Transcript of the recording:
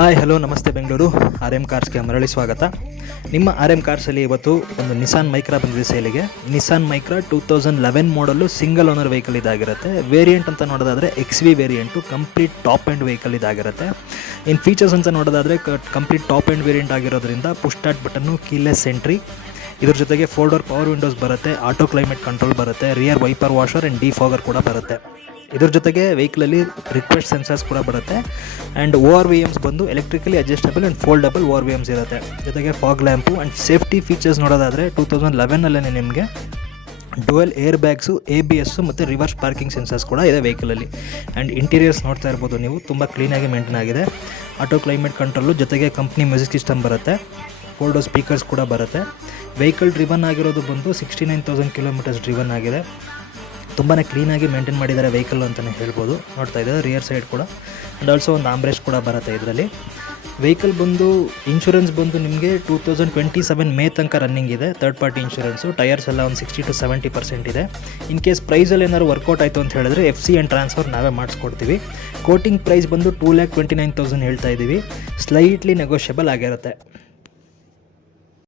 Hi hello ನಮಸ್ತೆ Bengaluru R M ಕಾರ್ಸ್ಗೆ ಮರಳಿ ಸ್ವಾಗತ. ನಿಮ್ಮ ಆರ್ ಎಮ್ ಕಾರ್ಸಲ್ಲಿ ಇವತ್ತು ಒಂದು ನಿಸಾನ್ ಮೈಕ್ರಾ ಬಂದಿದೆ ಸೇಲಿಗೆ. ನಿಸಾನ್ ಮೈಕ್ರಾ 2011 ಮಾಡಲು ಸಿಂಗಲ್ ಓನರ್ ವೆಹಿಕಲ್ ಇದಾಗಿರುತ್ತೆ. ವೇರಿಯಂಟ್ ಅಂತ ನೋಡೋದಾದರೆ XV variant, complete top end vehicle ಇದಾಗಿರುತ್ತೆ. ಇನ್ನು ಫೀಚರ್ಸ್ ಅಂತ ನೋಡೋದಾದರೆ ಕಂಪ್ಲೀಟ್ ಟಾಪ್ ಎಂಡ್ ವೇರಿಯಂಟ್ ಆಗಿರೋದ್ರಿಂದ push start button, keyless entry, ಇದ್ರ ಜೊತೆಗೆ 4 ಡೋರ್ ಪವರ್ ವಿಂಡೋಸ್ ಬರುತ್ತೆ, ಆಟೋ ಕ್ಲೈಮೇಟ್ ಕಂಟ್ರೋಲ್ ಬರುತ್ತೆ, rear wiper washer and defogger ಕೂಡ ಬರುತ್ತೆ. ಇದ್ರ ಜೊತೆಗೆ ವೆಹಿಕಲಲ್ಲಿ ರಿಕ್ವೆಸ್ಟ್ ಸೆನ್ಸರ್ಸ್ ಕೂಡ ಬರುತ್ತೆ. ಆ್ಯಂಡ್ ORVMs ಬಂದು electrically adjustable and foldable ORVMs ಇರುತ್ತೆ. ಜೊತೆಗೆ fog lamp and safety features ನೋಡೋದಾದರೆ 2011 ನಿಮಗೆ ಡುವೆಲ್ ಏರ್ ಬ್ಯಾಗ್ಸು, ABS ಮತ್ತು ರಿವರ್ಸ್ ಪಾರ್ಕಿಂಗ್ ಸೆನ್ಸರ್ಸ್ ಕೂಡ ಇದೆ ವೆಹಿಕಲಲ್ಲಿ. ಆ್ಯಂಡ್ ಇಂಟೀರಿಯರ್ಸ್ ನೋಡ್ತಾ ಇರ್ಬೋದು ನೀವು, ತುಂಬ ಕ್ಲೀನಾಗಿ ಮೇಂಟೈನ್ ಆಗಿದೆ. ಆಟೋ ಕ್ಲೈಮೇಟ್ ಕಂಟ್ರೋಲು, ಜೊತೆಗೆ ಕಂಪ್ನಿ ಮ್ಯೂಸಿಕ್ ಸಿಸ್ಟಮ್ ಬರುತ್ತೆ, 4 ಡೋರ್ ಸ್ಪೀಕರ್ಸ್ ಕೂಡ ಬರುತ್ತೆ. ವೆಹಿಕಲ್ ಡ್ರಿವನ್ ಆಗಿರೋದು ಬಂದು 69,000 ಕಿಲೋಮೀಟರ್ಸ್ ಡ್ರಿವನ್ ಆಗಿದೆ. ತುಂಬಾ ಕ್ಲೀನಾಗಿ ಮೇಂಟೈನ್ ಮಾಡಿದ್ದಾರೆ ವೆಹಿಕಲ್ ಅಂತಲೇ ಹೇಳ್ಬೋದು. ನೋಡ್ತಾ ಇದ್ದಾರೆ ರಿಯರ್ ಸೈಡ್ ಕೂಡ, ಆ್ಯಂಡ್ ಆಲ್ಸೋ ಒಂದು ಆಮ್ರೆಸ್ಟ್ ಕೂಡ ಬರುತ್ತೆ ಇದರಲ್ಲಿ. ವೆಹಿಕಲ್ ಬಂದು ಇನ್ಶೂರೆನ್ಸ್ ಬಂದು ನಿಮಗೆ 2027 ಮೇ ತನಕ ರನ್ನಿಂಗ್ ಇದೆ. Third party insurance. ಟೈರ್ಸ್ ಎಲ್ಲ ಒಂದು 60 to 70% ಇದೆ. ಇನ್ ಕೇಸ್ ಪ್ರೈಸಲ್ಲಿ ಏನಾದ್ರು ವರ್ಕೌಟ್ ಆಯಿತು ಅಂತ ಹೇಳಿದ್ರೆ FC ಆ್ಯಂಡ್ ಟ್ರಾನ್ಸ್ಫರ್ ನಾವೇ ಮಾಡಿಸ್ಕೊಡ್ತೀವಿ. ಕೋಟಿಂಗ್ ಪ್ರೈಸ್ ಬಂದು 2,29,000 ಹೇಳ್ತಾ ಇದ್ದೀವಿ. ಸ್ಲೈಟ್ಲಿ ನೆಗೋಷಿಯಬಲ್ ಆಗಿರುತ್ತೆ.